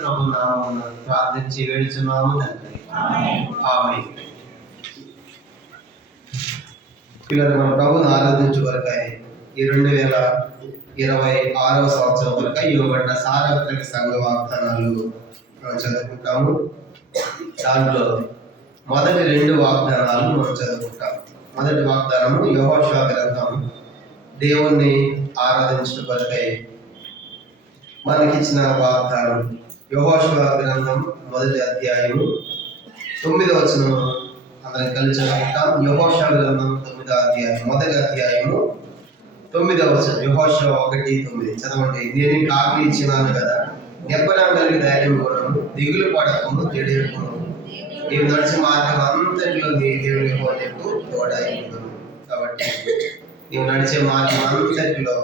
ప్రభు నామమున ప్రార్థించి వేడుచున్నాము తండ్రి. ఆమేన్. పిల్లలు, మన ప్రభుని ఆరాధించు వరకై ఈ 2026వ సంవత్సరం వరకు ఇవ్వబడిన సార్వత్రిక సంఘ వాగ్దానాలు మనం చదువుకుంటాము. దాంట్లో మొదటి 2 వాగ్దానాలు మనం చదువుకుంటాం. మొదటి వాగ్దానము యెహోషువ గ్రంథం దేవుణ్ణి ఆరాధించడం కొరకై మనకిచ్చిన వాగ్దానం. యెహోషువ గ్రంథం మొదటి అధ్యాయము 9వ వచనం అందరం కలిసి చదువుకుంటాం. యెహోషువ గ్రంథం 9వ అధ్యాయం మొదటి అధ్యాయము 9వ వచనం. యెహోషువ 1:9 చదవండి. నేను నీకు ఆజ్ఞ ఇచ్చినాను కదా, నెప్పనగలిగి ధైర్యం కొనము, దిగులు పడకము, జడేకుము. నీవు నడిచి మార్గం అంతటిలో నీ దేవుని యెహోవా నీకు తోడై ఉండును. కాబట్టి నీవు నడిచే మార్గం అంతటిలో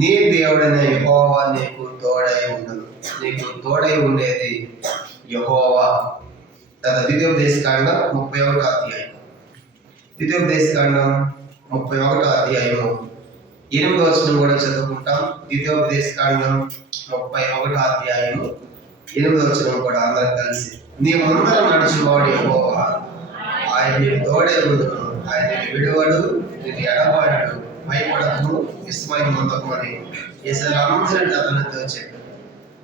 నీ దేవుడైన యెహోవా నీకు తోడై ఉండును. నీకు తోడై ఉండేది యెహోవా. ద్వితీయోపదేశకాండం 31వ అధ్యాయం. ద్వితీయోపదేశకాండం 31వ అధ్యాయము 8వ వచనం కూడా చదువుకుంటాం. ద్వితీయోపదేశకాండం 31వ అధ్యాయము 8వ వచనం కూడా అందరం కలిసి. నీ ముందర నడుచువాడు యెహోవా, ఆయన నీకు తోడై ఉండును. ఆయన విడువడు, నీకు ఎడబాడు, భయపడకు, విస్మయం పొందకు అని ఇశ్రాయేలీయులందరికీ అతనితో చెప్పాడు.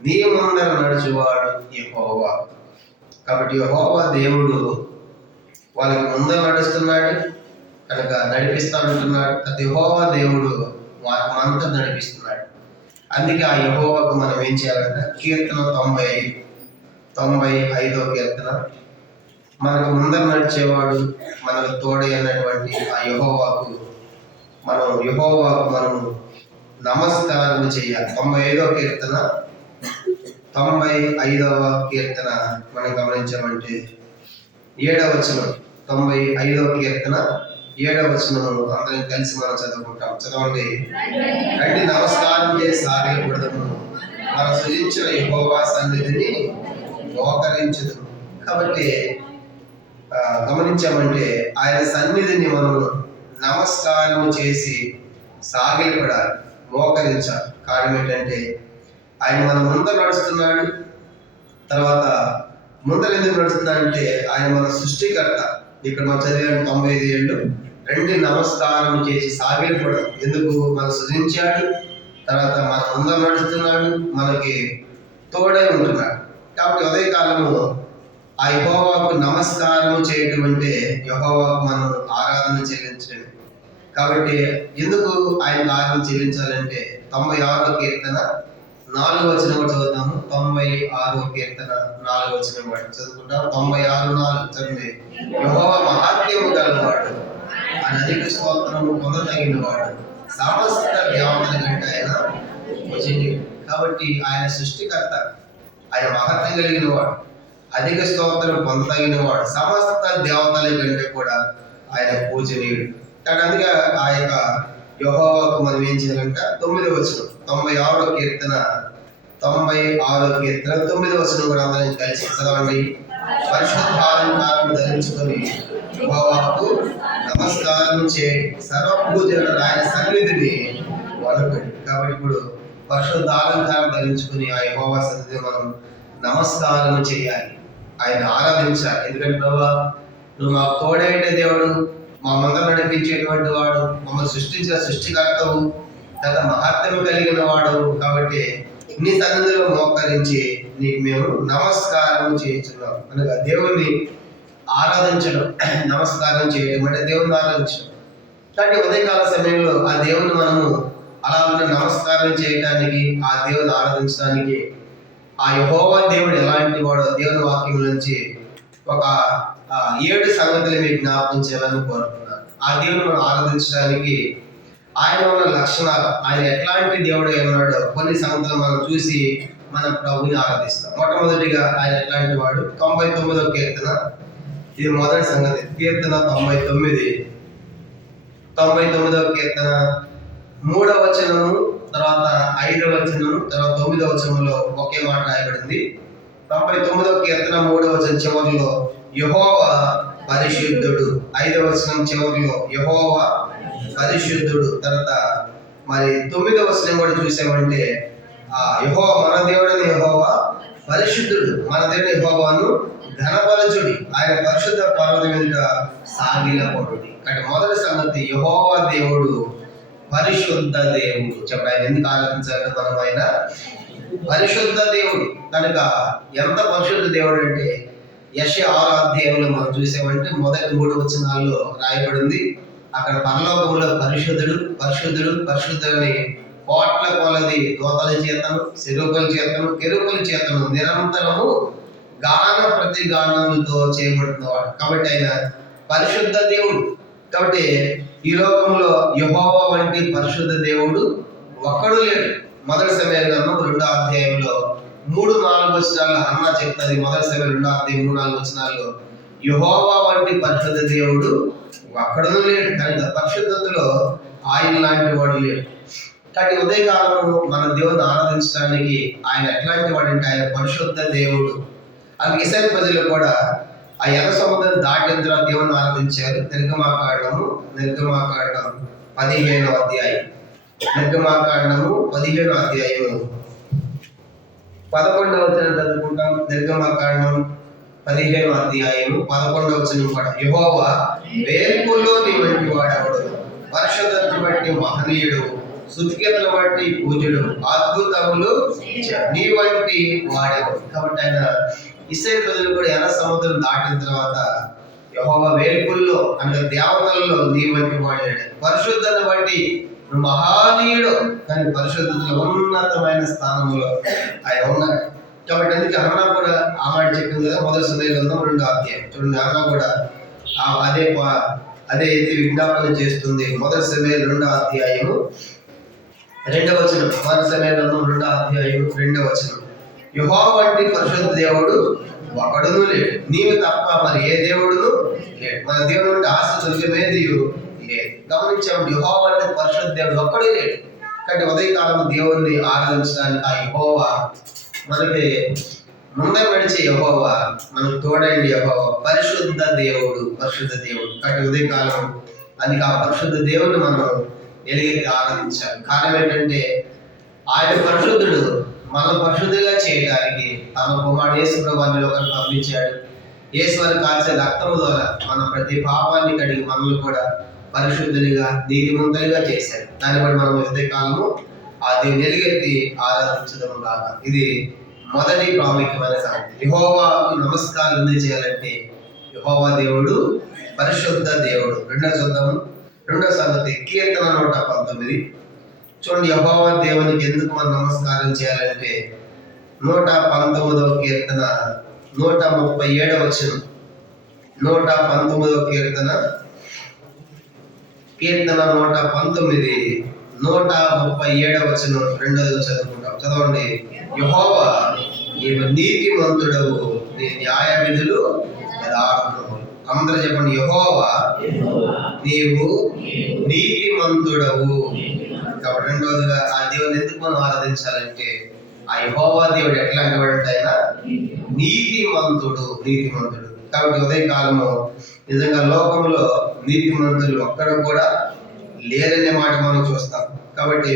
నీ ముందర నడుచువాడు యెహోవా. కాబట్టి యెహోవా దేవుడు వాళ్ళకి ముందర నడుస్తున్నాడు కనుక నడిపిస్తా ఉంటున్నాడు. అది యెహోవా దేవుడు వారికి అంతా నడిపిస్తున్నాడు. అందుకే ఆ యెహోవాకు మనం ఏం చేయాలంటే కీర్తన 95వ కీర్తన, మనకు ముందర నడిచేవాడు, మనకు తోడే అన్నటువంటి ఆ యెహోవాకు మనం నమస్కారం చేయాలి. 95వ కీర్తన 95వ కీర్తన మనం గమనించామంటే 7వ వచనం. 95వ కీర్తన 7వ వచనం అందరం కలిసి మనం చదువుకుంటాం. చదవండి. రండి నమస్కారం చేసి సాగిలపడదాము, మన సృజించిన యెహోవా సన్నిధిని మోకరించుదు. కాబట్టి గమనించామంటే ఆయన సన్నిధిని మనం నమస్కారం చేసి సాగిలపడాలి, మోకరించాలి. కారణం ఏంటంటే ఆయన మన ముందర నడుస్తున్నాడు. తర్వాత ముందర ఎందుకు నడుస్తున్నాడంటే ఆయన మన సృష్టికర్త. ఇక్కడ మనం చదివాడు 95 ఏళ్ళు. రండి నమస్కారం చేసి సాగిలపడదాం. ఎందుకు? మనం సృజించాడు, తర్వాత మన ముందర నడుస్తున్నాడు, మనకి తోడై ఉంటున్నాడు. కాబట్టి ఉదయకాలము ఆ యెహోవాకు నమస్కారం చేయటం అంటే యెహోవాకు మనం ఆరాధన చెల్లించడం. కాబట్టి ఎందుకు ఆయన ఆరాధన చెల్లించాలంటే 96వ కీర్తన 4వ వచనం కూడా చదువుతాము. 96వ కీర్తన 4వ వచనం వాడు చదువుకుంటాం. 96:4 చదివి. యెహోవా మహాత్మ్యము గలవాడు, ఆయన అధిక స్తోత్రము పొందదగిన వాడు, సమస్త దేవతల కంటే ఆయన పూజనీయుడు. కాబట్టి ఆయన సృష్టికర్త, ఆయన మహత్యం కలిగిన వాడు, అధిక స్తోత్రం పొందదగిన వాడు, సమస్త దేవతల కంటే కూడా ఆయన పూజనీయుడు. కాబట్టి అందుకే ఆ యొక్క యెహోవాకు మనం ఏం చేయాలంటే 9వ వచనం 96వ కీర్తన 9వ వచనం కూడా అందరం కలిసి చదవండి. పరిశుద్ధాలంకారం ధరించుకొని యెహోవాకు నమస్కారం చేయండి, సర్వభూజనుల ఆయన సన్నిధిని వనకండి. కాబట్టి ఇప్పుడు పరిశుద్ధాలంకారం ధరించుకుని ఆ యెహోవా సన్నిధిని మనం నమస్కారం చేయాలి, ఆయన ఆరాధించాలి. ఎందుకంటే ప్రభా, నువ్వు మాకు తోడైన దేవుడు, మా ముందర నడిపించేటువంటి వాడు, మమ్మల్ని సృష్టించిన సృష్టికర్తవు, తన మహాత్మ్యం కలిగిన వాడు. కాబట్టి నీ సన్నిధిలో మోకరించి నీకు మేము నమస్కారం చేయించున్నాం. అనగా దేవుణ్ణి ఆరాధించడం, నమస్కారం చేయడం అంటే దేవుణ్ణి ఆరాధించడం. కాబట్టి ఉదయకాల సమయంలో ఆ దేవుని మనము అలా నమస్కారం చేయడానికి, ఆ దేవుని ఆరాధించడానికి ఆ యెహోవా దేవుడు ఎలాంటి వాడో దేవుని వాక్యం నుంచి ఒక 7 సంగతులు మీకు జ్ఞాపకం చేయాలని కోరుతున్నాను. ఆ దేవుని మనం ఆరాధించడానికి ఆయన ఉన్న లక్షణాలు, ఆయన ఎట్లాంటి దేవుడు ఉన్నాడో కొన్ని సంగతులు మనం చూసి మన ప్రభుని ఆరాధిస్తాం. మొట్టమొదటిగా ఆయన ఎట్లాంటి వాడు. 99వ కీర్తన, ఇది మొదటి సంగతి. కీర్తన 99వ కీర్తన 3వ వచనము, తర్వాత 5వ వచనము, తర్వాత 9వ వచనంలో ఒకే మాట రాయబడింది. 99వ కీర్తన 3వ వచనం చివరిలో యెహోవా పరిశుద్ధుడు, 5వ వచనం చివరిలో యెహోవా పరిశుద్ధుడు. తర్వాత మరి 9వ వచనం కూడా చూసామంటే యెహోవా మన దేవుడని యెహోవా పరిశుద్ధుడు మన దేవుని యెహోవాను ఘనపరచుడి, ఆయన పరిశుద్ధ పర్వతం మీద సాగిలపడుడి. అంటే మొదటి సంగతి, యెహోవా దేవుడు పరిశుద్ధ దేవుడు. చెప్పండి, ఆయన ఎందుకు ఆరాధించాలి? మనం ఆయన పరిశుద్ధ దేవుడు కనుక. ఎంత పరిశుద్ధ దేవుడు అంటే యెషయా 6వ అధ్యాయంలో మనం చూసామంటే మొదటి 3 వచనాల్లో రాయబడింది. అక్కడ పరలోకంలో పరిశుద్ధుడు పరిశుద్ధుడు పరిశుద్ధులని కోట్ల కొలది దూతల చేతను, సెరూబుల చేతను, కెరూబుల చేతను నిరంతరము గాన ప్రతి గానములతో చేయబడుతున్నవాడు. కాబట్టి ఆయన పరిశుద్ధ దేవుడు. కాబట్టి ఈ లోకంలో యెహోవా వంటి పరిశుద్ధ దేవుడు ఒక్కడు లేడు. మొదటి సమయాల గ్రంథం 2వ అధ్యాయంలో 3-4 వచనాల్లో హన్నా చెప్తాది. మొదటి సమయం 2వ అధ్యాయం 3-4 వచనాల్లో యెహోవా వంటి పరిశుద్ధ దేవుడు ఒక్కడును లేడు. కనుక పరిశుద్ధతలో ఆయన లాంటి వాడు లేడు. కాబట్టి ఉదయకాలంలో మన దేవుని ఆరాధించడానికి ఆయన ఎట్లాంటి వాడు అంటే ఆయన పరిశుద్ధ దేవుడు. అందుకే ఇశ్రాయేలు ప్రజలు కూడా ఆ ఎర్ర సముద్రం దాటిన తర్వాత దేవుని ఆరాధించారు. నిర్గమాకాండము 15వ అధ్యాయం, నిర్గమాకాండము 15వ అధ్యాయము 11వ వచనం చదువుకుంటాం. నిర్గమాకాండం 15వ అధ్యాయము 11వ వచనం కూడా, యెహోవా వేల్పులో నీ వంటి వాడెవడు, పరిశుద్ధతను బట్టి మహనీయుడు, స్తుతికీర్తనలు బట్టి పూజ్యుడు, అద్భుతములు నీ వంటి వాడెవడు. కాబట్టి ఆయన ఇశ్రాయేలు ప్రజలు కూడా ఎర్ర సముద్రం దాటిన తర్వాత యెహోవా వేల్పుల్లో అంటే దేవతల్లో నీ వంటి వాడాడు, పరిశుద్ధతను బట్టి మహనీయుడు, కానీ పరిశుద్ధతలో ఉన్నతమైన స్థానంలో ఆయన ఉన్నాడు. కాబట్టి అందుకే హన్నా కూడా ఆ మాట చెప్పింది కదా, మొదటి సమయాల గ్రంథం 2వ అధ్యాయం చూడండి. హన్నా కూడా అదే ఎత్తి విజ్ఞాపన చేస్తుంది. మొదటి సమయాలు 2వ అధ్యాయము 2వ వచనం. మొదటి సమయాల గ్రంథం 2వ అధ్యాయం 2వ వచనం, యెహోవా వంటి పరిశుద్ధ దేవుడు ఒకడును లేడు, నీవు తప్ప మరి ఏ దేవుడును లేడు. మన దేవుడు అంటే ఆశ్రయేది లేదు. గమనించాము, యెహోవా వంటి పరిశుద్ధ దేవుడు ఒక్కడే లేడు. కాబట్టి ఉదయకాలం దేవుణ్ణి ఆరాధించడానికి ఆ యెహోవా మనకి ముందర నడిచే యెహోవా, మనకు తోడైన యెహోవా పరిశుద్ధ దేవుడు, పరిశుద్ధ దేవుడు. కాబట్టి ఉదయకాలం అందుకే ఆ పరిశుద్ధ దేవుడిని మనం ఎలుగెత్తి ఆరాధించాలి. కారణం ఏంటంటే ఆయన పరిశుద్ధుడు మనం పరిశుద్ధిగా చేయడానికి తన కుమారుడు యేసు ప్రభువుని లోకానికి పంపించాడు. యేసు వారి కాల్చే రక్తము ద్వారా మన ప్రతి పాపాన్ని కడిగి మనల్ని కూడా పరిశుద్ధునిగా నీతిమంతులుగా చేశాడు. దాన్ని బట్టి మనం ఉదయకాలము ఆ దేవుని ఎలుగెత్తి ఆరాధించడం లాగా ఇది మొదటి ప్రాముఖ్యమైన సంగతి. యెహోవాకు నమస్కారం ఎందుకు చేయాలంటే యెహోవా దేవుడు పరిశుద్ధ దేవుడు. రెండవ సంగతి కీర్తన 119 చూడండి. యెహోవా దేవునికి ఎందుకు మనం నమస్కారం చేయాలంటే 119వ కీర్తన 137వ వచనం. 119వ కీర్తన 119 137వ వచనం రెండోది చదువుకుంటాం. చదవండి. యెహోవా నీవు నీతిమంతుడవు, నీ న్యాయ విధులు యథార్థములు. అందరూ చెప్పండి, యెహోవా నీవు నీతిమంతుడవు. కాబట్టి రెండోదిగా ఆ దేవుని ఎందుకు మనం ఆరాధించాలంటే ఆ యెహోవా దేవుడు ఎట్లాంటి వాడంటే ఆయన నీతిమంతుడు. కాబట్టి ఉదయకాలము నిజంగా లోకంలో నీతిమంతులు ఒక్కడ కూడా లేరనే మాట మనం చూస్తాం. కాబట్టి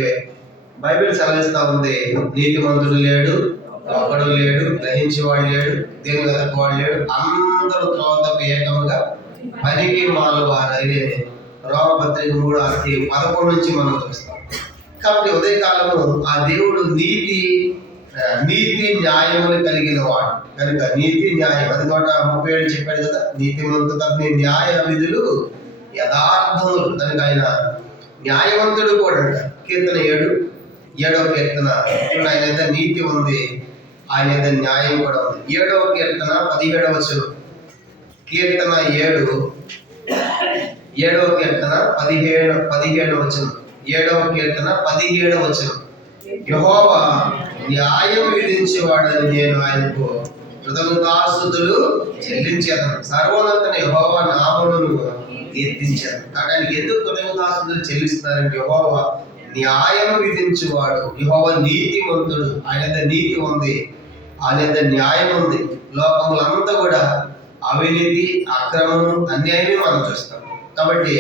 బైబిల్ సెలవిస్తా ఉంది, నీతిమంతుడు లేడు, ఒక్కడు లేడు, గ్రహించేవాడు లేడు, దేవుని వెతకవాడు లేడు, అందరూ త్రోవతకు ఏకముగా పనికి మాలవారు. రోమపత్రిక 3:11 నుంచి మనం చూస్తాం. కాబట్టి ఉదయకాలము ఆ దేవుడు నీతి న్యాయములు కలిగిన వాడు కనుక నీతి న్యాయం అది 137 చెప్పాడు కదా, నీతిమంతుడు అతని న్యాయ విధులు యథార్థములు. కనుక ఆయన న్యాయవంతుడు కూడా అంట. కీర్తన 7వ కీర్తన ఆయన అయితే నీతి ఉంది, ఆయన అయితే న్యాయం కూడా ఉంది. 7వ కీర్తన 17వ వచనం. కీర్తన 7వ కీర్తన 17వ వచనం. 7వ కీర్తన 17వ వచనం. యెహోవా న్యాయం విధించేవాడని నేను ఆయనకు కృతజ్ఞతాస్తుతులు చెల్లించాను. సర్వోన్నత యెహోవా నామమును కీర్తించాను. కాబట్టి ఆయనకి ఎందుకు కృతజ్ఞతాస్తుతులు చెల్లిస్తున్నారంటే యెహోవా న్యాయం విధించేవాడు, యెహోవా నీతిమంతుడు, ఆయన నీతి ఉంది, ఆయన న్యాయం ఉంది. లోకములు అంతా కూడా అవినీతి, అక్రమము, అన్యాయమే మనం చూస్తాం. కాబట్టి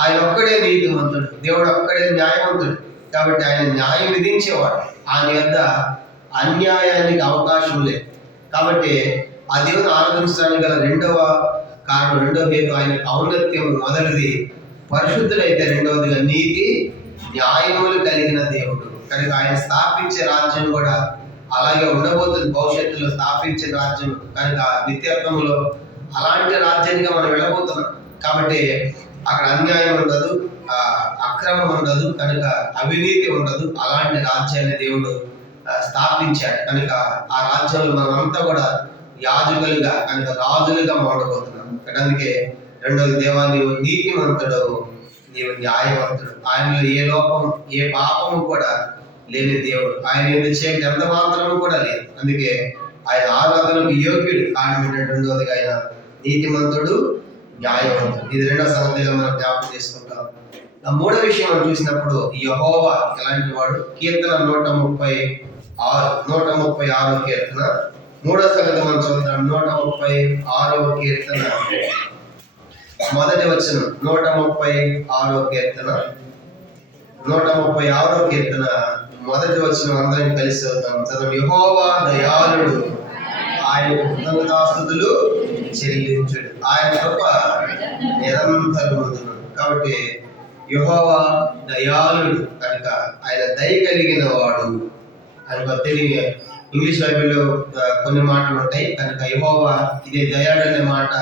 ఆయన ఒక్కడే నీతిమంతుడు, దేవుడు ఒక్కడే న్యాయవంతుడు. కాబట్టి ఆయన న్యాయం విధించేవాడు. ఆయన యొద్ద అన్యాయానికి అవకాశం లేదు. కాబట్టి ఆ దేవుని ఆరాధించడానికి గల రెండవ కారణం, రెండవ హేతు ఆయన ఔన్నత్యం. మొదటిది పరిశుద్ధులైతే, రెండవదిగా నీతి న్యాయములు కలిగిన దేవుడు. కనుక ఆయన స్థాపించే రాజ్యం కూడా అలాగే ఉండబోతుంది. భవిష్యత్తులో స్థాపించే రాజ్యం కనుక నిత్యత్వంలో అలాంటి రాజ్యానికి మనం వెళ్ళబోతున్నాం. కాబట్టి అక్కడ అన్యాయం ఉండదు, అక్రమం ఉండదు, కనుక అవినీతి ఉండదు. అలాంటి రాజ్యాన్ని దేవుడు స్థాపించాడు. కనుక ఆ రాజ్యంలో మనమంతా కూడా యాజకులుగా, కనుక రాజులుగా మారబోతున్నాం. అందుకే రెండోది, దేవా నీవు నీతిమంతుడు, నీవు న్యాయవంతుడు. ఆయనలో ఏ లోపం, ఏ పాపము కూడా లేని దేవుడు. ఆయన ఏది చేయడం ఎంత మాత్రము కూడా లేదు. అందుకే ఆయన ఆరాధనకు యోగ్యుడు. కారణం ఏంటంటే రెండోదిగా ఆయన నీతిమంతుడు, న్యాయవంతుడు. ఇది రెండో సంగతిగా మనం జ్ఞాపకం చేసుకుంటాం. మూడో విషయం మనం చూసినప్పుడు యెహోవా ఎలాంటి వాడు. కీర్తన 136 కీర్తన, మూడో సంగతి మనం చూద్దాం. 136 కీర్తన మొదటి వచనం. 136 కీర్తన, 136 కీర్తన మొదటి వచనం అందరం కలిసి చదువుతాం. చదువు. యెహోవా దయాళుడు, ఆయన కృతజ్ఞతాస్తుతులు చెల్లించుడు, ఆయన కృప నిరంతరముందును. కాబట్టి యెహోవా దయాళుడు కనుక ఆయన దయ కలిగిన వాడు. కనుక తెలియ ఇంగ్లీష్ బైబిల్లో కొన్ని మాటలు ఉంటాయి. కనుక యెహోవా, ఇదే దయాళుడు అనే మాట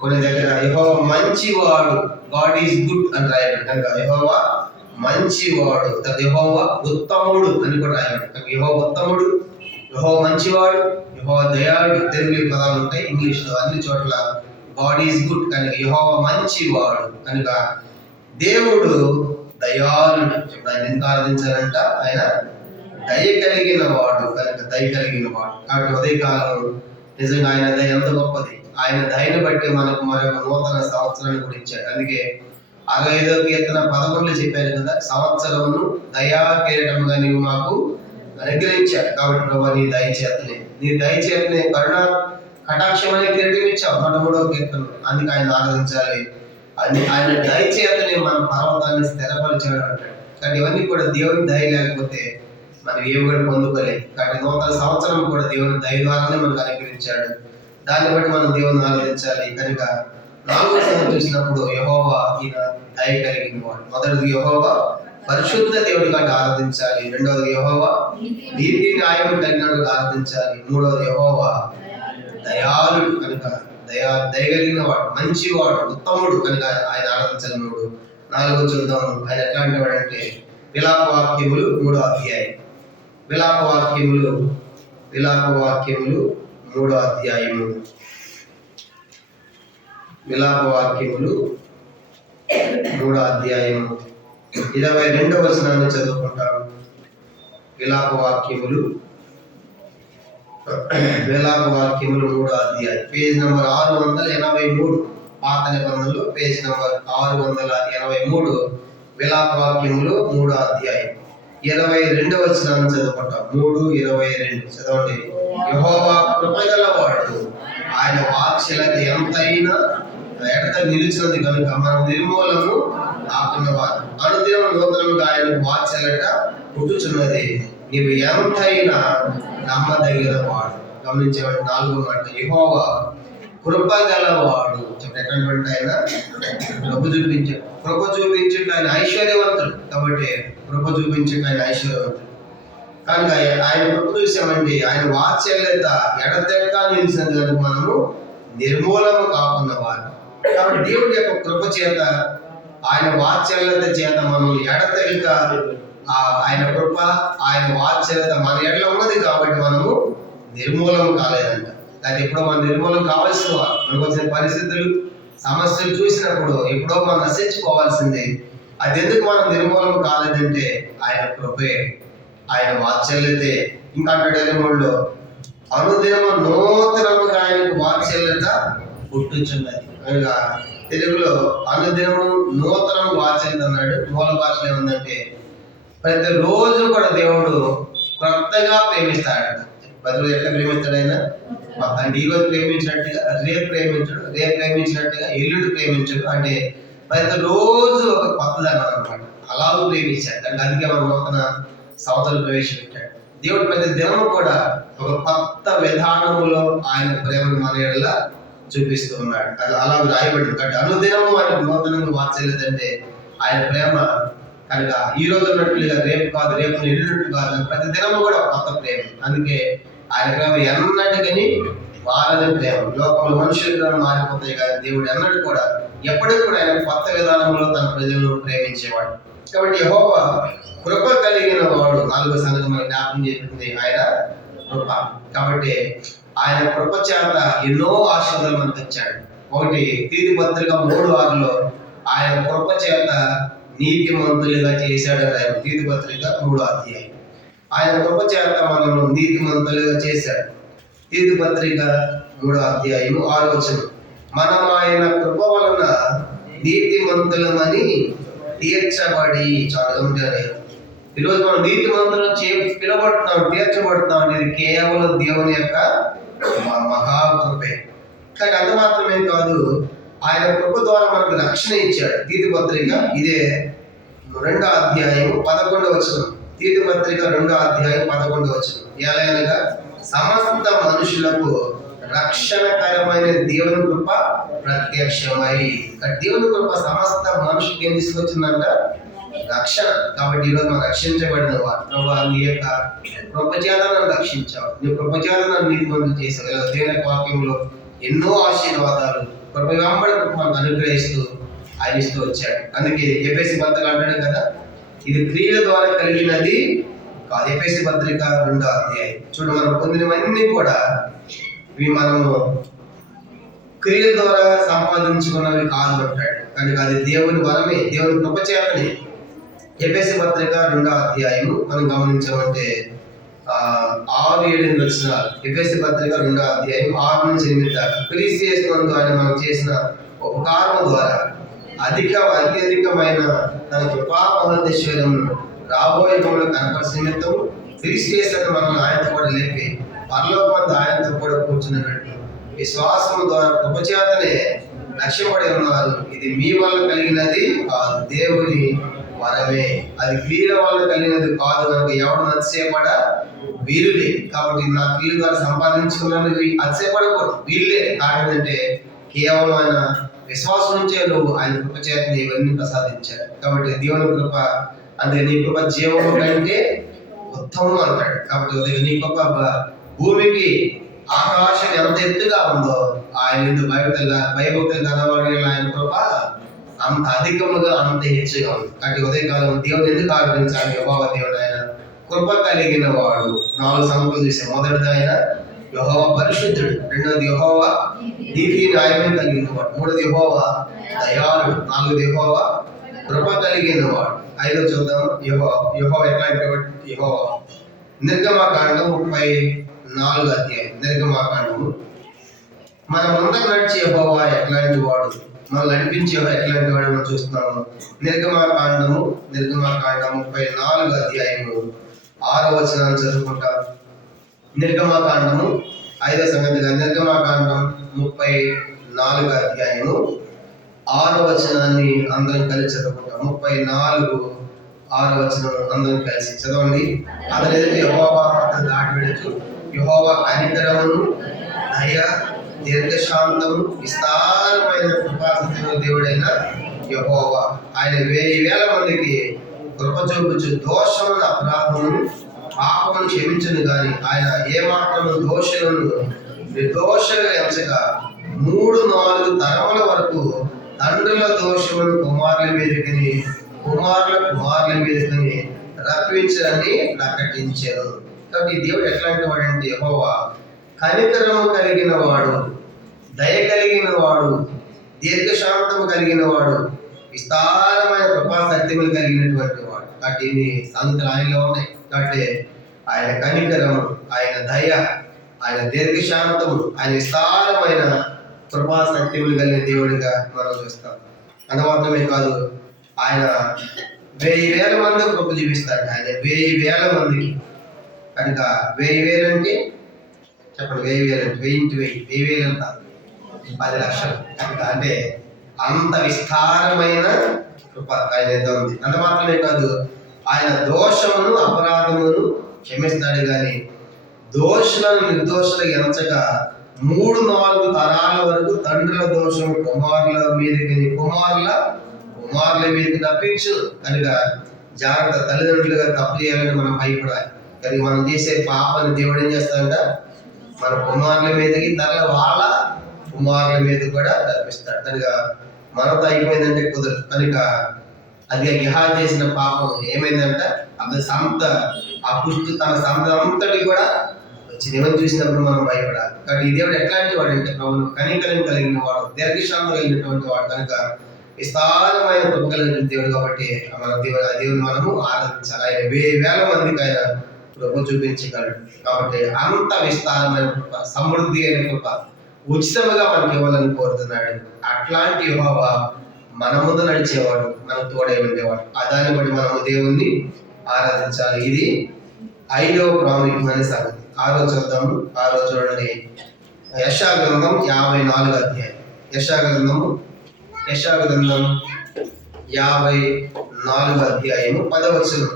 కొన్ని దగ్గర యెహోవా మంచివాడు, గాడ్ ఈజ్ గుడ్ అని రాయడు. కనుక యెహోవా మంచివాడు, యెహోవా ఉత్తముడు అని కూడా రాయడు. కనుక యెహోవా ఉత్తముడు, యెహోవా మంచివాడు, యెహోవా దయాళుడు. తెలుగు పదాలు ఉంటాయి, ఇంగ్లీష్ లో అన్ని చోట్ల గాడ్ ఈజ్ గుడ్. కనుక యెహోవా మంచివాడు. కనుక దేవుడు దయాళుడు. ఆయన ఎందుకు ఆరాధించాలంట? ఆయన దయ కలిగిన వాడు. కనుక దయ కలిగిన వాడు. కాబట్టి ఉదయకాలం నిజంగా ఆయన దయ ఎంత గొప్పది. ఆయన దయను బట్టి మనకు మరొక నూతన సంవత్సరాన్ని కూడా ఇచ్చాడు. అందుకే 65వ కీర్తన 11లో చెప్పారు కదా, సంవత్సరమును దయా కిరీటముగా నీవు మాకు అనుగ్రహించాడు. కాబట్టి ప్రభు నీ దయచేతనే కరుణ కటాక్షం అనే కిరీటం ఇచ్చావు 103వ కీర్తన. అందుకే ఆయన ఆరాధించాలి. ఆయన దయచేతనే మన పర్వతాన్ని స్థిరపరిచాడు అంటాడు. కానీ ఇవన్నీ కూడా దేవుని దయ లేకపోతే మనం ఏమి కూడా పొందుకోలేదు. కాబట్టి నూతన సంవత్సరం కూడా దేవుని దయ ద్వారానే మనకు అనుగ్రహించాడు. దాన్ని బట్టి మనం దేవుని ఆరాధించాలి. కనుక 4వ సంగతి చూసినప్పుడు యెహోవా ఈయన దయ కలిగిన వాడు. మొదటిది యెహోవా పరిశుద్ధ దేవుడి కంటే ఆరాధించాలి. రెండవది యెహోవా నీతి న్యాయం కలిగినట్టుగా ఆరాధించాలి. మూడవది యెహోవా దయాళుడు కనుక దయగలిగిన వాడు, మంచివాడు, ఉత్తముడు కనుక ఆయన ఆరాధించాలి. 4వ చూద్దాం. ఆయన ఎట్లాంటి వాడు అంటే విలాపవాక్యములు 3వ అధ్యాయం. విలాపవాక్యములు 3వ అధ్యాయము. విలాపవాక్యములు 3వ అధ్యాయము 22వ వచనాన్ని చదువుకుంటాము. విలాపవాక్యములు 3వ అధ్యాయం, పేజ్ నంబర్ 683. పాత నిబంధనలో పేజ్ నంబర్ 683. విలాపవాక్యములు 3వ అధ్యాయం 22వ వచనాన్ని చదువుకుంటాం. 3:22 చదవండి. యెహోవా కృపగలవాడు, ఆయన వాత్సల్యత ఎంతైనా ఎడత నిలిచినది కనుక మనం నిర్మూలము కాకున్నవారు. అనుదినం నూతనముగా ఆయన వాత్సల్యత పుట్టుచున్నది, నీవు ఎంతైనా నమ్మదగిన వాడు. గమనించేవాడు. 4వ మాట యెహోవా కృపగలవాడు. ఎటువంటి ఆయన కృప చూపించుట ఆయన ఐశ్వర్యవంతుడు. కాబట్టి కృప చూపించుట ఆయన ఐశ్వర్యవంతుడు కనుక ఆయన కృప చూసామండి. ఆయన వాత్సల్యత ఎడతెక్క నిలిచినది కనుక మనము నిర్మూలము కాకున్నవారు. కాబట్టి దేవుడి యొక్క కృప చేత, ఆయన వాత్సల్యత చేత మనం ఎడతెగక ఆయన కృప, ఆయన వాత్సల్యత మన ఎడల ఉన్నది కాబట్టి మనము నిర్మూలం కాలేదంట. అది ఎప్పుడో మన నిర్మూలం కావాల్సిన వారు. మనకు వచ్చిన పరిస్థితులు, సమస్యలు చూసినప్పుడు ఎప్పుడో మనం నశించుకోవాల్సిందే. అది ఎందుకు మనం నిర్మూలం కాలేదంటే ఆయన కృపే, ఆయన వాత్సల్యతే. ఇంకా అంటే 23లో అనుదినము నూతనముగా ఆయనకు వాత్సల్యత పుట్టుచున్నది. అనగా తెలుగులో అనుదినము నూతనము వాత్సల్యత అన్నాడు. మూల భాషలో ఏముందంటే ప్రతి రోజు కూడా దేవుడు కొత్తగా ప్రేమిస్తాడు. ప్రతిరోజు ఎట్లా ప్రేమిస్తాడు ఆయన? అంటే ఈ రోజు ప్రేమించినట్టుగా రేపు ప్రేమించడు, రేపు ప్రేమించినట్టుగా ఎల్లుడు ప్రేమించడు. అంటే ప్రతి రోజు ఒక కొత్తదనం అనమాట. అలాగూ ప్రేమించాడు. అంటే అందుకే మన నూతన సంవత్సరం ప్రవేశపెట్టాడు. దేవుడు ప్రతి దినము కూడా ఒక కొత్త విధానములో ఆయన ప్రేమను మన ఎడల చూపిస్తూ ఉన్నాడు. అది అలా రాయబడింది. కాబట్టి అనుదినము ఆయన నూతనంగా వాత్సల్యతంటే ఆయన ప్రేమ కనుక ఈ రోజు ఉన్నట్లుగా రేపు కాదు, రేపు ఎల్లున్నట్టు కాదు, ప్రతి దినము కూడా కొత్త ప్రేమ. అందుకే ఆయన ప్రేమ ఎన్నటికని మారని ప్రేమ. లోకంలో మనుషులు మారిపోతాయి కానీ దేవుడు ఎన్నడూ కూడా ఎప్పటికీ కూడా ఆయన కొత్త విధానంలో తన ప్రజలను ప్రేమించేవాడు. కాబట్టి యెహోవా కృప కలిగిన వాడు. 4వ సంగతి మనం జ్ఞాపకం చేస్తుంది ఆయన కృప. కాబట్టి ఆయన కృప చేత ఎన్నో ఆశీర్వాదాలు మనకు ఇచ్చాడు. ఒకటి తీతు పత్రిక 3:6 ఆయన కృప చేత నీతిమంతులుగా చేశాడు. తీతు పత్రిక 3 ఆయన కృప చేత మనల్ని నీతిమంతులుగా చేశాడు. తీతు పత్రిక 3:6 మనం ఆయన కృప వలన నీతిమంతులమని తీర్చబడి. చాలా ఉంటారు. ఈరోజు మనం నీతిమంతులు పిలబడుతున్నాం, తీర్చబడుతున్నాం అనేది కేవలం దేవుని యొక్క మహాకృపే. కానీ అంత మాత్రమే కాదు, ఆయన కృప ద్వారా మనకు రక్షణ ఇచ్చాడు. తీతు పత్రిక ఇదే 2:11. తీతు పత్రిక 2:11 ఎలాగనగా సమస్త మనుషులకు రక్షణకరమైన దేవుని కృప ప్రత్యక్షమై. దేవుని కృప సమస్త మనుషులకి ఏం తీసుకొచ్చిందంట? రక్షణ. కాబట్టి ఈరోజు మనం రక్షించబడిన వారు. ప్రభా, నీ యొక్క కృప చేత నన్ను రక్షించావు, నీ కృప చేత నన్ను నీతిమంతులు చేసావు. దేవుని వాక్యంలో ఎన్నో ఆశీర్వాదాలు కృప వెంబడి కృప మనకు అనుగ్రహిస్తూ ఆయన ఇస్తూ వచ్చాడు. అందుకే ఎఫెసీ పత్రిక అంటాడు కదా, ఇది క్రియల ద్వారా కలిగినది కాదు. ఎఫెసీ పత్రిక 2 చూడు, మనం పొందినవన్నీ కూడా ఇవి మనము క్రియల ద్వారా సంపాదించుకున్నవి కాదు అంటాడు. కనుక అది దేవుని వరమే, దేవుని కృప చేతనే. ఎఫెసీ పత్రిక 2 మనం గమనించామంటే 6-7 వచనాలు. ఎఫెసీ పత్రిక 2:6-8 దాకా క్రీస్తు యేసునందు ఆయన మనం చేసిన ఉపకారం ద్వారా అత్యధికమైన తన కృపా మహోన్నతైశ్వర్యమును రాబోయే రోజుల్లో కనపరిచే నిమిత్తం క్రీస్తు యేసును మనం ఆయనతో కూడా లేపి పరలోకమందు ఆయనతో కూడా కూర్చున్నట్టు విశ్వాసము ద్వారా కృప చేతనే రక్షింపబడి ఉన్నారు. ఇది మీ వల్ల కలిగినది కాదు, దేవుని వరమే. అది క్రియల వల్ల కలిగినది కాదు. కనుక ఎవరు అతిశయపడ వీరులే. కాబట్టి నా క్రియల ద్వారా సంపాదించుకున్నది అతిశయపడకూడదు, వీళ్ళే. కారణం ఏంటంటే కేవలం ఆయన విశ్వాసం నుంచే నువ్వు ఆయన కృప చేతని ఇవన్నీ ప్రసాదించాడు. కాబట్టి దేవుని కృప అంటే నీ కృప జీవము కంటే ఉత్తమం అంటాడు. కాబట్టి నీ కృప భూమికి ఆకాశం ఎంత ఎత్తుగా ఉందో ఆయన ఎందుకు భయభక్తులు కలవాడి ఆయన కృప అంత అధికముగా, అంత హెచ్చుగా ఉంది. కాబట్టి ఉదయకాలం దేవుని ఎందుకు ఆరాధించాలి? యెహోవా దేవుడు ఆయన కృప కలిగిన వాడు. 4 సంగతులు చూసాం. మొదటిది ఆయన యెహోవా పరిశుద్ధుడు, రెండోది యెహోవా నీతి న్యాయం కలిగిన వాడు, మూడోది యెహోవా దయాళుడు, 4ది యెహోవా కృప కలిగిన వాడు. 5వ చూద్దాం. యెహోవా ఎట్లాంటి వాడు? యెహోవా నిర్గమకాండం 34 నిర్గమకాండము. మన ముందర నడిచే యెహోవా ఎట్లాంటి వాడు, మనం నడిపించే ఎట్లాంటి వాడు మనం చూస్తున్నాము. నిర్గమకాండం 34 6 చదువుకుంటాం. నిర్గమకాండము 5వ సంగతిగా నిర్గమకాండం 34 6 అందరం కలిసి చదువుకుంటాం. 34 అందరం కలిసి చదవండి. అతని ఎదుట యెహోవా అతను దాటివేయచ్చు. యెహోవా కనికరమును, దయ, దీర్ఘశాంతము, విస్తారమైన కృపాసత్యముల దేవుడైన యెహోవా. ఆయన 1000 మందికి కృప చూపుచు దోషమును, అపరాధమును, పాపమును క్షమించను గాని ఆయన ఏ మాత్రము దోషులను నిర్దోషులుగా ఎంచగా 3-4 తరముల వరకు తండ్రుల దోషమును కుమారుల మీదకని, కుమారుల మీదకని రప్పించని ప్రకటించారు. కాబట్టి దేవుడు ఎట్లాంటి వాడు అంటే యెహోవా కనికరము కలిగిన వాడు, దయ కలిగిన వాడు, దీర్ఘశాంతము కలిగిన వాడు, విస్తారమైన కృపా సత్యములు కలిగినటువంటి వాడు. కాబట్టి ఇన్ని సంగతులు ఆయనలో ఉన్నాయి. కాబట్టి ఆయన కనికరము, ఆయన దయ, ఆయన దీర్ఘశాంతము, ఆయన విస్తారమైన కృపా సత్యములు కలిగిన దేవుడిగా మనం చూస్తాం. అంత మాత్రమే కాదు, ఆయన 1000 మంది కృప చూపిస్తాడు. ఆయన 1000 మందికి. కనుక 1000 అంటే చెప్పండి, 1000 అంటే 1000 అంట 10 లక్షలు. కనుక అంటే అంత విస్తారమైన కృప ఆయన ఎంత ఉంది. అంత మాత్రమే కాదు, ఆయన దోషమును, అపరాధమును, క్షమిస్తాడు కానీ దోషులను నిర్దోషులకు ఎంచగా 3-4 తరాల వరకు తండ్రుల దోషం కుమారుల మీదకి తప్పించు. కనుక జాగ్రత్త, తల్లిదండ్రులుగా తప్పు చేయాలని మనం భయపడాలి. కనుక మనం చేసే పాపాన్ని దేవుడు ఏం చేస్తాడంట, మన కుమారుల మీదకి వాళ్ళ కుమారుల మీద కూడా తప్పిస్తాడు. కనుక మనతో అయిపోయిందంటే కుదరదు. కనుక అది గిహాజ్ చేసిన పాపం ఏమైందంట, అది తన సంత అంతటి కూడా వచ్చింది. ఏమని చూసినప్పుడు మనం భయపడాలి. కాబట్టి ఈ దేవుడు ఎట్లాంటి వాడు అంటే ప్రభువును కనికరం కలిగిన వాడు, దీర్ఘశాంతం కలిగినటువంటి వాడు. కనుక విస్తారమైన కృప కలిగిన దేవుడు కాబట్టి మన దేవుని మనము ఆరాధించాలి. ఆయన వేల మందికి ఆయన కృప చూపించగలడు. కాబట్టి అంత విస్తారమైన కృప, సమృద్ధి అయిన కృప ఉచితముగా మనకి ఇవ్వాలని కోరుతున్నాడు. అట్లాంటి యెహోవా మన ముందు నడిచేవాడు, మనకు తోడై ఉండేవాడు. దాన్ని బట్టి మనము దేవుణ్ణి ఆరాధించాలి. ఇది 5వ ప్రాముఖ్యమైన సంగతి. 6వ చూద్దాము. 6వ చూడండి, యెషయా గ్రంథం 54వ అధ్యాయం. యెషయా గ్రంథం 54వ అధ్యాయము 10వ వచనం.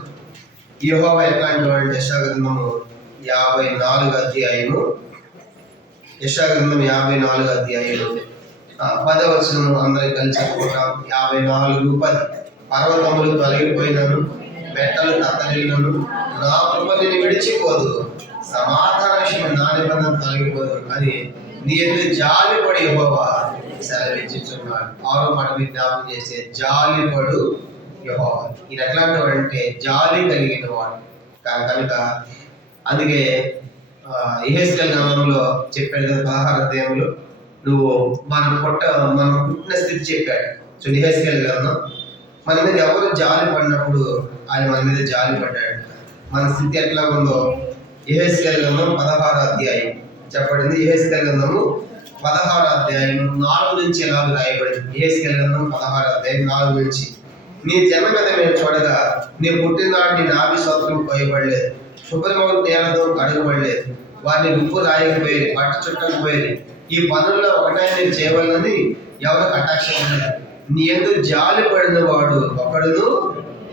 యెహోవా ఎట్లాంటి వాడు? యెషయా గ్రంథము 54వ అధ్యాయము 54వ అధ్యాయము 10వ వచనం అందరికి కలిసి చెప్పుకుంటాం. 54:10. పర్వతములు తొలగిపోయినను, మెట్టలు తత్తరిల్లినను, నా కృప నిన్ను విడిచిపోదు, సమాధాన విషయం నా నిబంధన తొలగిపోదు అని నీ ఎందుకు జాలిపడి యెహోవా సెలవిచ్చుచున్నాడు. 6వ మాట మీరు జ్ఞాపకం చేసే, జాలిపడు యెహోవా. ఈయన ఎట్లాంటి వాడు అంటే జాలి కలిగిన వాడు. కనుక అందుకే యెహెజ్కేలు గ్రంథంలో చెప్పాడు కదా, 16వ అధ్యాయంలో నువ్వు మనం పుట్టిన స్థితి చెప్పాడు. సో యెహెజ్కేలు గ్రంథం మన మీద ఎవరు జాలి పడినప్పుడు ఆయన మన మీద జాలి పడ్డాడు. మన స్థితి ఎట్లా ఉందో యెహెజ్కేలు గ్రంథం 16వ అధ్యాయం చెప్పబడింది. యెహెజ్కేలు గ్రంథము 16వ అధ్యాయం 4 నుంచి ఎలా రాయబడింది. యెహెజ్కేలు గ్రంథం 16వ అధ్యాయం 4 నుంచి, నీ జన్మ మీద మేము చూడగా నీ పుట్టిననాడు నీ నాభి స్తోత్రం పోయబడలేదు, శుభ్రమగు తేలతో కడగబడలేదు, వారిని ఉప్పు రాయకపోయేది, పట్ట చుట్టకపోయేది, ఈ పనుల్లో ఒకటైనా నేను చేయవలనని ఎవరు కటాక్షం ఉండదు. నీ ఎందుకు జాలి పడిన వాడు ఒకడును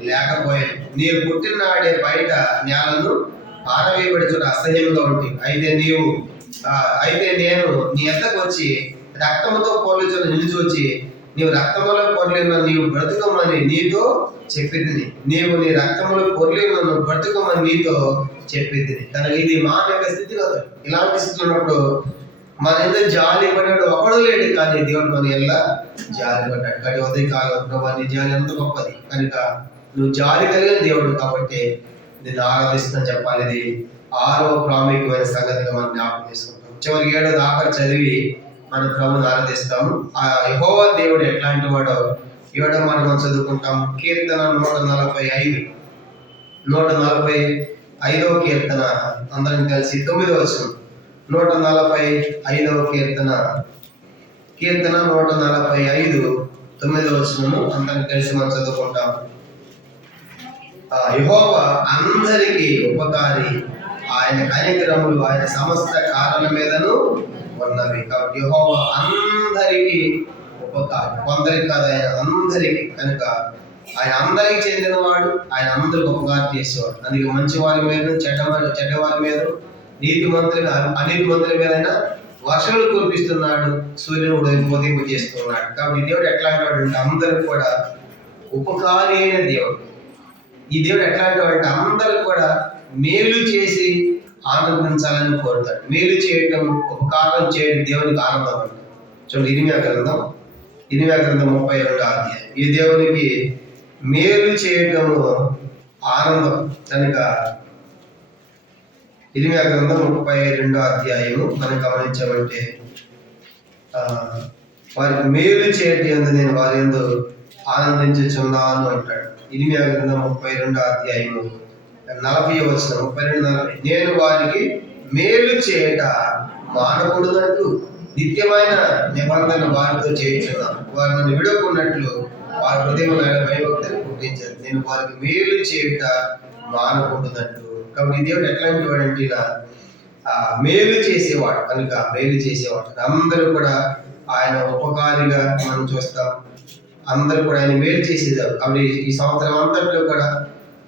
లేకపోయాడు. నీ పుట్టిననాడే బయట నేలను ఆరవేయబడి చూడ అసహ్యంగా ఉంటుంది. అయితే నేను నీ ఎద్దకు వచ్చి రక్తముతో పోలిచున్న నిలిచి వచ్చి నీవు రక్తములో పొర్లిన నీవు బ్రతుకమని నీతో చెప్పిద్ది. నీవు నీ రక్తములో పొర్లిన బ్రతుకమని నీతో చెప్పిద్ది. కనుక ఇది మా యొక్క స్థితి కదా. ఇలాంటి స్థితి ఉన్నప్పుడు మన ఎందుకు జాలి పడ్డాడు ఒకడు లేడు, కానీ దేవుడు మన ఎలా జాలి పడ్డాడు. కానీ ఉదయకాలం ప్రభా నీ జాలి ఎంత గొప్పది. కనుక నువ్వు జాలి కలిగిన దేవుడు కాబట్టి నేను ఆరాధిస్తాను చెప్పాలి. ఇది 6వ ప్రాముఖ్యమైన సంగతిగా మనం జ్ఞాపకం చేసుకుంటాం. చివరి 7వ దాకా చదివి మనం ప్రభుని ఆరాధిస్తాము. ఆ యెహోవా దేవుడు ఎట్లాంటి వాడో 7వ మాట మనం చదువుకుంటాం. కీర్తన 145వ కీర్తన అందరం కలిసి 9వ వచనం. 145వ కీర్తన 145 9వ వచనము అందరం కలిసి మనం చదువుకుంటాం. యెహోవా అందరికీ ఉపకారి, ఆయన కనికరములు ఆయన సమస్త కారణం మీదను ఉన్నవి. కాబట్టి యెహోవా అందరికీ ఉపకారి, కొందరికి కాదు, ఆయన అందరికీ. కనుక ఆయన అందరికి చెందినవాడు, ఆయన అందరికి ఉపకారం చేసేవాడు. అందుకే మంచి వారి మీద, చెడ్డవారి మీద, నీతి మంత్రులు అనీతి మంత్రుల మీద వర్షాలు కురిపిస్తున్నాడు, సూర్యుడు ఉదయింపు చేస్తున్నాడు. కాబట్టి దేవుడు ఎట్లాంటి వాడు అంటే అందరికి కూడా ఉపకారి అయిన దేవుడు. ఈ దేవుడు ఎట్లాంటి వాడు అంటే అందరికి కూడా మేలు చేసి ఆనందించాలని కోరుతాడు. మేలు చేయటం, ఉపకారం చేయడం దేవునికి ఆనందం అంట. చూడండి, ఇర్మీయా గ్రంథం 32వ అధ్యాయం. ఈ దేవునికి మేలు చేయటము ఆనందం. కనుక ఇర్మీయా గ్రంథం 32వ అధ్యాయము మనం గమనించామంటే వారికి మేలు చేయటం యందు నేను వారి యందు ఆనందించుచున్నాను అంటాడు. ఇర్మీయా గ్రంథం 32వ అధ్యాయము 40వ వచనం. 32:40 నేను వారికి మేలు చేయట మానకూడదంటూ నిత్యమైన నిబంధన వారితో చేయించున్నాను, వారు నన్ను విడకున్నట్లు వారి హృదయం భయభక్తులు పుట్టించారు. నేను వారికి మేలు చేయుట మానకూడదంటూ. కాబట్టి దేవుడు ఎట్లాంటి వాడు అంటే మేలు చేసేవాడు. కనుక మేలు చేసేవాడు అందరూ కూడా ఆయన ఉపకారిగా మనం చూస్తాం. అందరూ కూడా ఆయన మేలు చేసేదారు. కాబట్టి ఈ సంవత్సరం అంతట్లో కూడా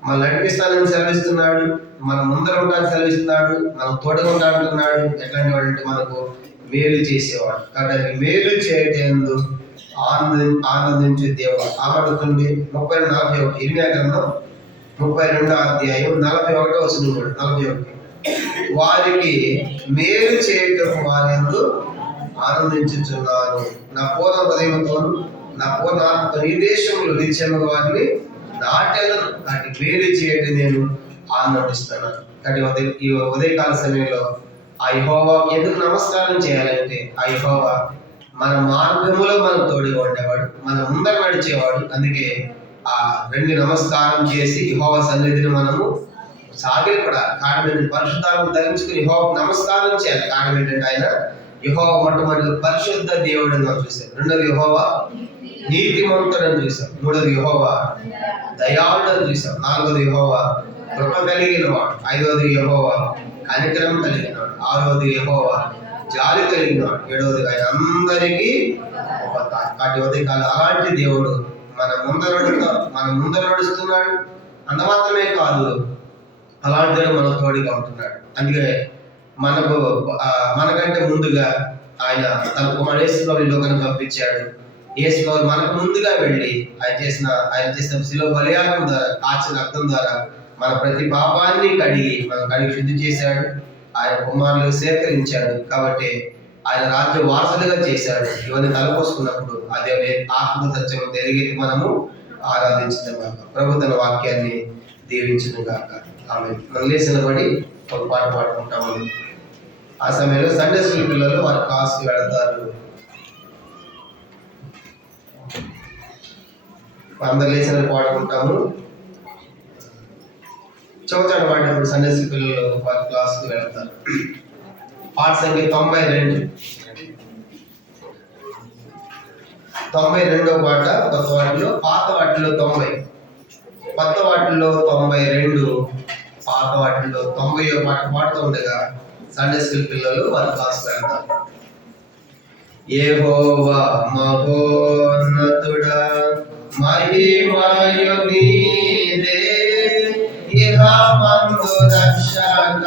మనం నడిపిస్తానని సెలవిస్తున్నాడు, మన ముందర ఉంటానని సెలవిస్తున్నాడు, మనం తోడుగా ఉంటానంటున్నాడు. ఎట్లాంటి వాడు అంటే మనకు మేలు చేసేవాడు. కాబట్టి మేలు చేయటందు ఆనందించే దేవుడు. ఆమడుతుంది 32:41 ఇర్మియా గ్రంథం 32:41 వారికి మేలు చేయటం వారెందు ఆనందించుచున్నాను, నా పూర్ణ హృదయంతోను నా పూర్ణ ఆత్మతో ఈ దేశంలో నిత్యముగా వారిని నాటెలను, వాటికి మేలు చేయటం నేను ఆనందిస్తున్నాను. కాబట్టి ఈ ఉదయకాల సమయంలో ఆ యెహోవా ఎందుకు నమస్కారం చేయాలంటే, ఆ యెహోవా మన మార్గములో మనం తోడుగా ఉండేవాడు, మన ముందర నడిచేవాడు. అందుకే ఆ రెండు నమస్కారం చేసి యెహోవా సన్నిధిని మనము సాగిలపడాలి. కారణం ఏంటంటే పరిశుద్ధాలను ధరించుకుని యెహోవాకు నమస్కారం చేయాలి. కారణం ఏంటంటే ఆయన యెహోవా మొట్టమొదటి పరిశుద్ధ దేవుడు అని మనం చూసాం. రెండోది యెహోవా నీతిమంతుడని చూసాం. మూడోది యెహోవా దయాళుడని చూసాం. నాలుగోది యెహోవా కృప కలిగిన వాడు. ఐదవది యెహోవా కనికరం కలిగిన వాడు. ఆరవది యెహోవా జాలి కలిగిన వాడు. ఏడవది ఆయన అందరికీ వాటి ఉదయకాలం అలాంటి దేవుడు మన ముందర నడుస్తున్నాడు. అంత మాత్రమే కాదు, అలాంటి మన తోడుగా ఉంటున్నాడు. అందుకే మనకంటే ముందుగా ఆయన తన కుమారుడు యేసుప్రభుని ఈ లోకానికి పంపించాడు. యేసుప్రభు మనకు ముందుగా వెళ్ళి ఆయన చేసిన శిలువ బలియాగం ద్వారా, కాచిన రక్తం ద్వారా మన ప్రతి పాపాన్ని కడిగి శుద్ధి చేశాడు. ఆయన కుమారులు సేకరించాడు. కాబట్టి ఆయన రాజ్య వారసులుగా చేశాడు. ఇవన్నీ తలపోసుకున్నప్పుడు అదే ఆత్మ సత్యం ఎరిగి మనము ఆరాధించుదాం. ప్రభు తన వాక్యాన్ని దీవించును గాక. ఆమె మనం లేచినబడి ఒక పాట పాడుకుంటాము. ఆ సమయంలో సండే స్కూల్ పిల్లలు వారి క్లాస్కి వెళతారు. అందరు లేచిన పాడుకుంటాము. చౌచాట పాడినప్పుడు సండే స్కూల్ పిల్లలు వారి క్లాస్కి వెళతారు. పాట సంఖ్య 92 పాట. కొత్త వాటిలో, పాత వాటిలో 90, కొత్త వాటిల్లో 92, పాత వాటిల్లో 90వ పాట పాడుతూ ఉండగా సండే స్కూల్ పిల్లలు వారి క్లాస్ వెళ్తారు. యెహోవా మహోన్నతుడా మహిమయు నీదే, ఇహమందు రక్షక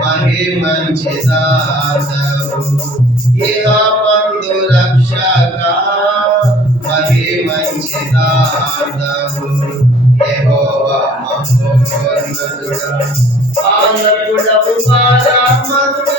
మహిమంచిదాతవు, ఇహమందు రక్షక మహిమంచిదాతవు. యెహోవా మహోన్నతుడా పాలకుడవు పరమందు